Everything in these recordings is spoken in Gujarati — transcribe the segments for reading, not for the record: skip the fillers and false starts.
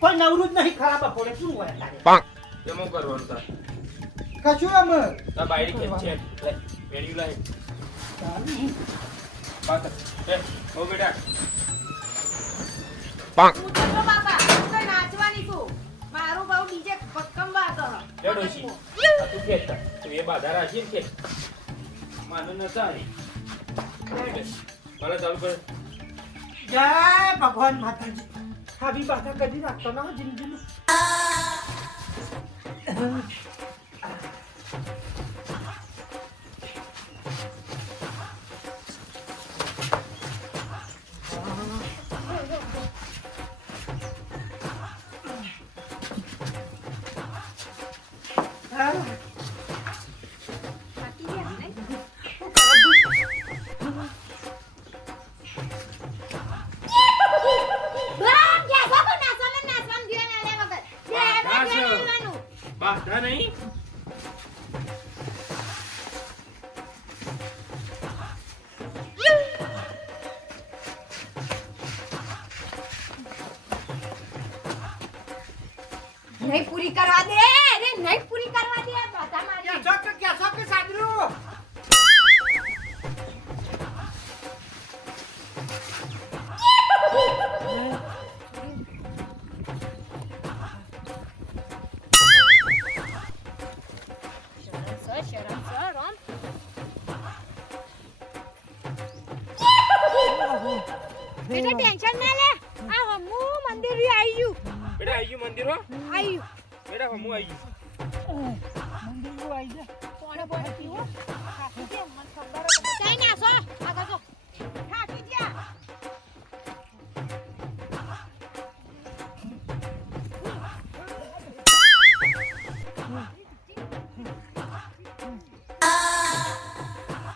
કોઈ નવરું જ નહીં ખરાબ પડે શું હોય તારે કેમ કરવાનું તાર કશું આમ તા બાયડી ખેંચ છે લે વેડી લાય પાત એ ઓ બેટા હું તો બાપા હું તો નાચવાની છું મારું બહુ ડીજે પક્કમવા તો લે ડોશી આ તું ખેંચ તું એ બાધા રાખી ને ખેંચ માનો ન તારી ભલે ચાલુ કર જય ભગવાન માતાજી આવી બાધા કદી રાખતો ના જિંદગીમાં બાધા નહીં નહીં પૂરી કરવા દે અરે નહીં પૂરી કરવા દે બાધા મારી ક્યાં કે સાદરું શરમ સર રામ બેટા ટેન્શન ના લે આ હમુ મંદિર રી આવી ગયું બેટા આઈ ગયું મંદિર હો આવી બેટા હમું આઈ ગયું મંદિર આવી જાય કોણે બોલે પીવો ખાકી દે મને ખબર છે કઈ ના સો આ તો ખાકી દે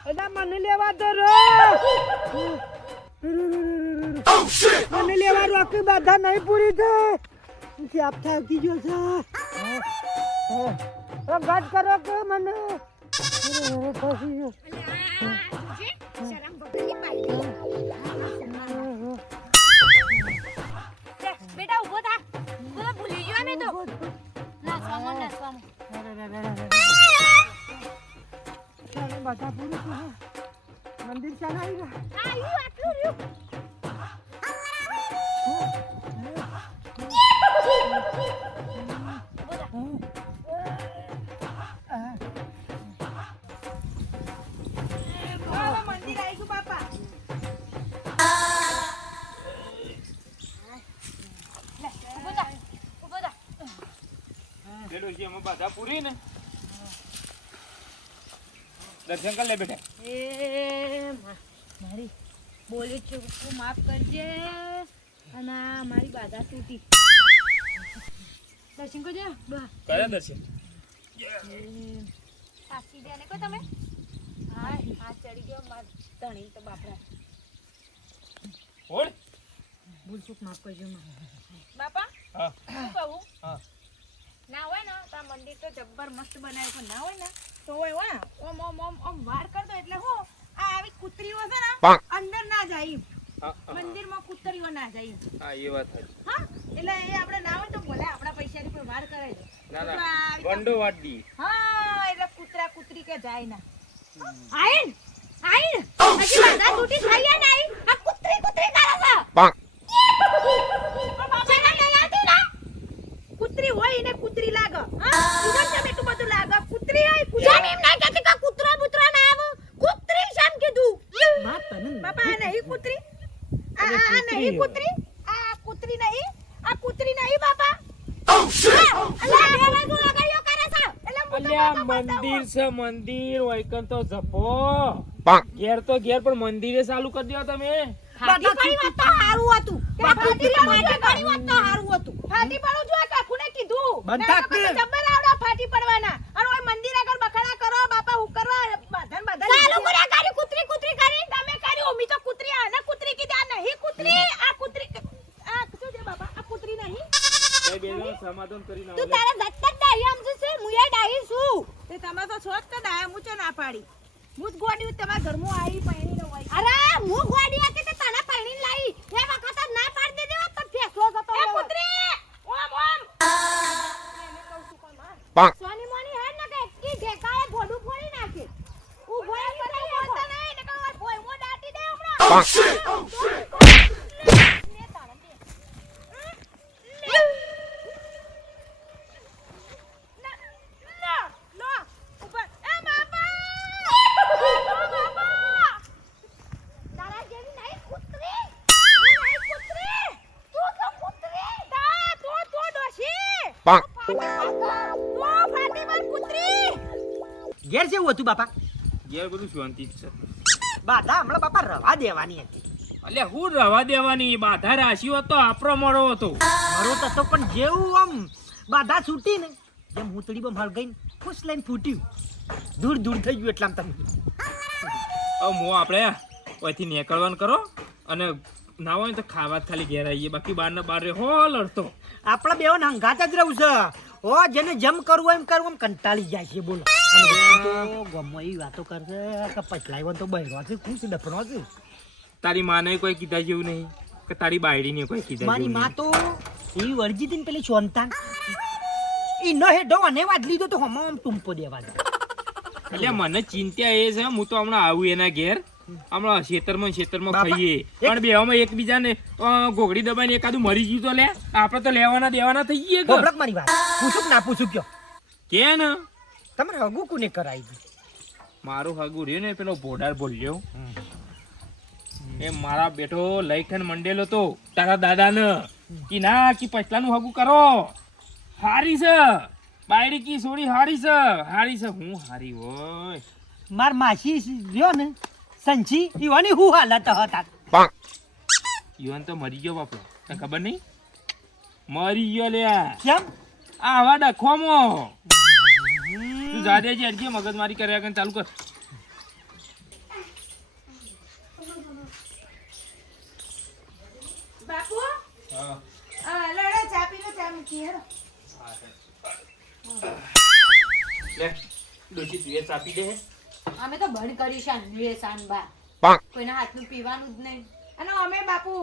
અલા મને લેવા દો રે મને લેવા રોકી બાધા નહીં પૂરી થઈ સાપ થાકી ગયો છે ગાટ કરો કે મને ફસી ગયો શરમ બગડી પાડી બેટા ઉભો થા બોલો ભૂલી ગયો અમે તો નાસવામાં બાધા પૂરી થઈ મંદિર ચાલ આવી ગયા આયુ આટલું રહ્યું મંદિર આવીશું બાપા લે ડોશી અમે બાધા પૂરી ને દર્શન કર લે બેટા એ મારી બોલી ચૂકું માફ કરજે અને મારી બાધા તૂટી દર્શન કરજો કયા દર્શન સાચી દે ને કો તમે હા આ ચડી ગયો માર ધણી તો બાપરા ઓળ ભૂલ ચૂક માફ કરજો બાપા હા શું કહું હા ના હોય ને તો આ મંદિર તો જબ્બર મસ્ત બનાવ્યું પણ ના હોય ને તો હોય હોય ઓમ ઓમ ઓમ ઓમ વાર કરતો એટલે હું આ આવી કૂતરીઓ છે ને અંદર ના જાય મંદિરમાં કૂતરીઓ ના જાય હા એ વાત છે હા એટલે એ આપણે ના હોય તો બોલે આપણા પૈસાથી પણ વાર કરાય છે ના ના ગંડો વાટ દી હા એટલે કૂતરા કૂતરી કે જાય ના આઈન આઈન હજી બાધા છૂટી થઈ ગયા ને આઈ આ કૂતરી કૂતરી કરે છે કૂતરી હોય એને કૂતરી લાગે હા સુગંધ છે બેટું બધું લાગે કૂતરી હોય કૂતરી એમ ના કહેતી કે કૂતરો બુતરો ના આવે કૂતરી શામ કીધું વાત તને બાપા આ નહીં કૂતરી આ નહીં કૂતરી આ કૂતરી નહીં આ કૂતરી નહીં બાપા ઓ શિટ અલ્લા બે બાજુ લગાડ્યો કરે છે એટલે અલ્યા મંદિર છે મંદિર વૈકન તો જપો ઘેર તો ઘેર પણ મંદિરે ચાલુ કરી દો તમે ફાટી પડી વાત તો હારું હતું ફાટી પડી વાત તો હારું હતું ફાટી પડું જોઈએ કાકુને કીધું બંધા કે જબ્બર આવડા ફાટી પડવાના અને ઓય મંદિર આગળ બખડા કરો બાપા હું કરવા બાધન બાધન ચાલુ કર્યા કરી કૂતરી કૂતરી કરી તમે કર્યું મી તો કૂતરી આ ને કૂતરી કીધી આ નહીં કૂતરી આ કૂતરી આ શું છે બાપા આ કૂતરી નહીં એ બેનો સમાધાન કરી નાવ તું તારે દત્તક ડાહી આમ છે મુયા ડાહી છું તે તમે તો સોચ કે ડાહી મુચો ના પાડી મુજ ગોડી તમારા ઘરમાં આવી પૈણી નો હોય અરે હું ગોડી હતી તે તને પૈણી લાવી એ વખત ના પાડી દે દેવા તો ફેસલો જતો એ કૂતરી ઓ સોની મોની હેડ ને કે કી ઢેકાળે ભોડું ફોડી નાખે ઊભો રહે તો બોલતા નહીં ને કે કોઈ મો દાટી દે હમણાં લે તાણ દે લો ઉપર એ બાપા તારા જેવી નહીં કૂતરી નહીં કૂતરી તું તો કૂતરી તા તું ડોશી ઘેર જેવું હતું બાપા ઘેર બધું શાંતિ જ છે બાધા હમણાં બાપા રવા દેવાની હતી અલ્યા હું રવા દેવાની બાધા રાશિ હતો આપણો મળો હતો મારો તો હતો પણ જેવું આમ બાધા છૂટી ને જેમ હુતડી બમ હળગાઈને ખુશ લઈને ફૂટ્યું દૂર દૂર થઈ ગયું એટલામ તમે હું આપણે અહીંથી નીકળવાનું કરો અને ના હોય ને તો ખાવા જ ખાલી ઘેર આવીએ બાકી બહાર ના બહાર હો લડતો આપણા બેઓને હંગાત જ રહું છે ઓ જેને જમ કરવું એમ કરવું એમ કંટાળી જાય છે બોલો અને બધું તો ગમે એવી વાતો કરશે કે પછલાઈ તો બહેરો છે ખુશ ડફનો છે તારી માને કોઈ કીધા જેવું નહીં કે તારી બાયડીને કોઈ કીધા મારી જેવું માં તો એવી વળજી હતી ને પેલી સોનતાન ઈનો હેડો અને વાત લીધો તો હમણાં આમ ટૂંપો દેવા દે એટલે મને ચિંતા એ છે હું તો હમણાં આવું એના ઘેર હમણાં ખેતરમાં બાપા, ખાઈએ પણ બેવામાં એકબીજાને ગોગડી દબાઈને એકાદું મરી ગયું તો લે આપણે તો લેવાના દેવાના થઈ ગયે ગોબળક મારી વાત પૂછું કે ના પૂછું કયો કે ને તમારે હગુ કોને કરાવી દીધું મારું હગું રહ્યું ને પેલો ભોડાર બોલ્યો એ મારા બેટો લઈ ખાન મંડેલો તો તારા દાદાને કે ના કે પછલાનું હગું કરો હારી છે બાયડી કી સોડી હારી છે હું હારી હોય માર માસી રહ્યો ને સંચી ઈવાની હું હાલત હતા યુવાન તો મરી ગયો બાપો તને ખબર નહીં મરી ગયો લ્યા કેમ આવા ડખોમાં તું જાદે જ અડજી મગજ મારી કર્યા કરીને ચાલુ કર બાપુ હા લડે ચા પી લો ચા મૂકી હેરો લે ડોશી તું એ ચાપી દે અમે તો બંધ કરીશું રે સાનબા કોઈના હાથનું પીવાનું જ નહીં અને અમે બાપુ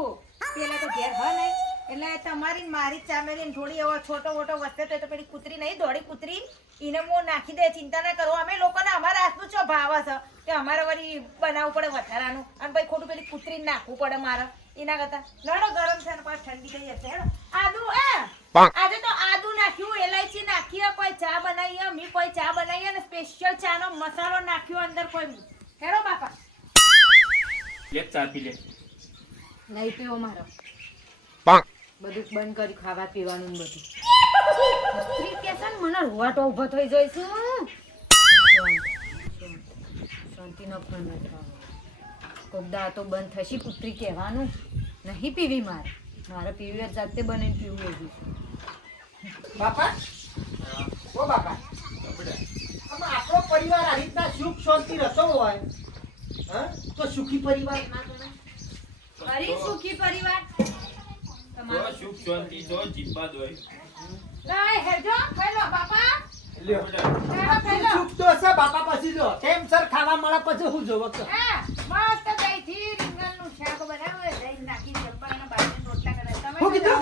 પેલા તો ઘેર હ નહીં એટલે તમારી ને મારી ચા મેલી થોડી એવો છોટો મોટો વસ્તે તો પેલી કૂતરી નહીં દોડી કૂતરી એને હું નાખી દે ચિંતા ના કરો અમે લોકોને અમારા હાથનું ચો ભાવ છે કે અમારે વળી બનાવવું પડે વધારાનું અને ભાઈ ખોટું પેલી કૂતરી નાખવું પડે મારે એના કરતા લડો ગરમ છે ને પાછું ઠંડી થઈ જશે હેડો આદુ આજે તો આદુ નાખ્યું એલાયચી નાખી કોઈ ચા બનાવી મી કોઈ ચા બનાવી અને સ્પેશિયલ ચા નો મસાલો નાખ્યો અંદર કોઈ હેડો બાપા લે ચાપી લે નહીં પીવો મારો બધું બંધ કરી ખાવા પીવાનું બધું સ્ત્રી કેસન મને રોવાટો ઊભો થઈ જઈશું શાંતિ નો ફોન કોકદા તો બંધ થશે પુત્રી કહેવાનું નહીં પીવી મારે પીવી જાતે બનીને પીવું એવું બાપા ઓ બાપા આમાં આપણો પરિવાર આ રીતના સુખ શાંતિ રહેતો હોય હા તો સુખી પરિવાર ના ગણાય ફરી સુખી પરિવાર તો સુખ શાંતિ જો જીબ્બા દોય લાય હેજો ખાઈ બાપા લ્યો ખાઈ લો સુખ તો છે બાપા પછી જો ટાઈમ સર ખાવા મળે પછી હું જોવો કે હા મસ્ત દહીંથી રીંગણનું શાક બનાવ્યું દહીં નાખી ચંપાના બાજરીના રોટલા કરાય તમે હું કીધું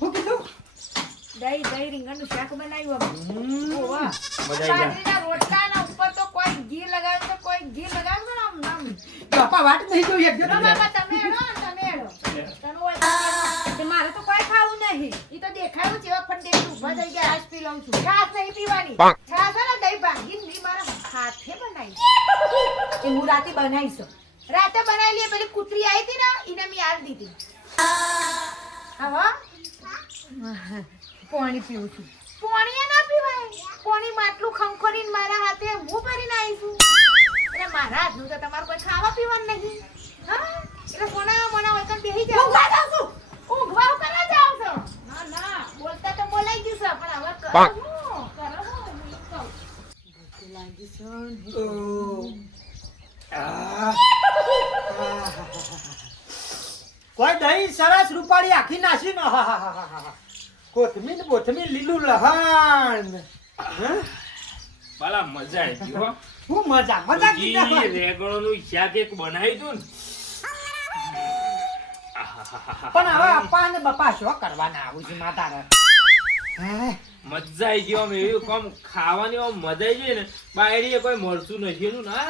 હું કીધું દહીં રીંગણનું શાક બનાવ્યું અમે ઓવા મજા આવી બાજરીના રોટલાના ઉપર તો કોઈ ઘી લગાવ્યું તો કોઈ ઘી લગાવ્યું ને આમ નામ બાપા વાત નહીં જોઈ એક ના બાપા તમે હેડો તમે હેડો તમે હોય તે મારે તો કોઈ ખાવું નહીં ઈ તો દેખાયું જેવા ફંડે ઊભા થઈ ગયા આજ પી લઉં છું છાસ નહીં પીવાની છાસ ને દહીં ભાંગીને મી મારા હાથે બનાવી એ હું રાતે બનાવીશું રાતે બનાવી લે પેલી કૂતરી આવી હતી ને એને મેં આલ દીધી હા પાણી પીવું છું પાણી ના પીવાય પાણી માટલું ખંખોરીને મારા હાથે હું ભરીને આવીશું એટલે મારા હાથનું તો તમારું કોઈ ખાવા પીવાનું નહીં હા એટલે સોના મોના હોય તો બેહી જાવ ઊંઘવા જાવ છું ઊંઘવા કરવા જાવ છો ના ના બોલતા તો બોલાઈ ગયું છે પણ હવે કરો લાગી કોઈ દહીં સરસ રૂપાળી આખી નાસી ને કોથમીર બોથમીર લીલું લહણ બાલા મજા આવી હો હું મજા કીધા રેગણોનું શાક એક બનાવી દઉં ને પણ હવે અપ્પા ને બપા શું કરવાના આવું છે માતા હા મજા આવી ગઈ આમ એવી કામ ખાવાની આમ મજા આવી ગઈ ને બાયડી કોઈ મળતું નથી એનું ના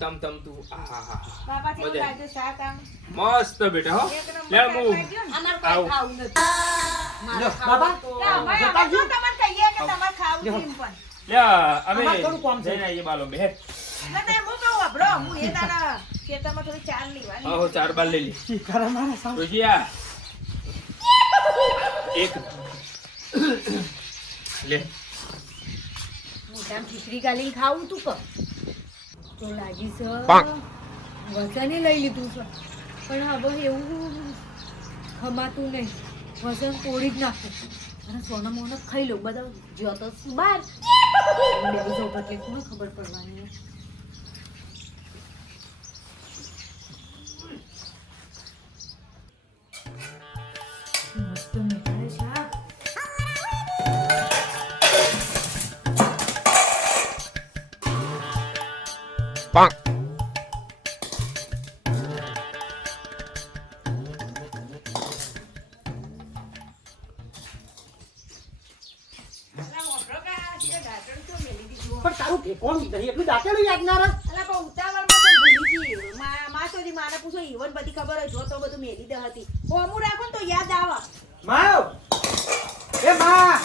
તમ તું બાપા કેવું મજા. લાગ્યું શાક આમ? મસ્ત બેટા હો એક નંબર લે શાક હું લાગ્યું ને? અમાર આવું. કોઈ ખાવું નથી લો, બાબા લે, અમે જતા જો જો. તમારે કહીએ કે તમારે ખાવું છે એમ પણ. લે અમે અમારે થોડું કામ છે. જઈને આવીએ બાલો બે ના, ના, હું કહું, વાપરો. હું એ દાડા ખેતરમાં થોડી ચાર લેવાની. આહો 4 બાર લઈ લી શિખર મારા સામે. રોજિયા એક લે મોઢામાં ખીચડી ગાલીને ખાવું તું કર. તો લાગી છે વજને લઈ લીધું છે પણ હવે એવું ખમાતું નહીં. વજન તોડી જ નાખું અને સોના મોના ખાઈ લઉં બધા જો તો બાર લેવું જાઉં એટલે કોને ખબર પડવાની. મસ્ત મીઠાઈ શાક. પણ તારું ઠેકોણું જ નહીં એટલું દાખેલું યાદ ના રહે. અલા પણ ઉતાવળમાં તો ભૂલી ગઈ. માં સુધી માને પૂછો ઈવન બધી ખબર હોય જો તો બધું મેલી દે હતી. હોમું રાખો ને તો યાદ આવે. માવ એ માં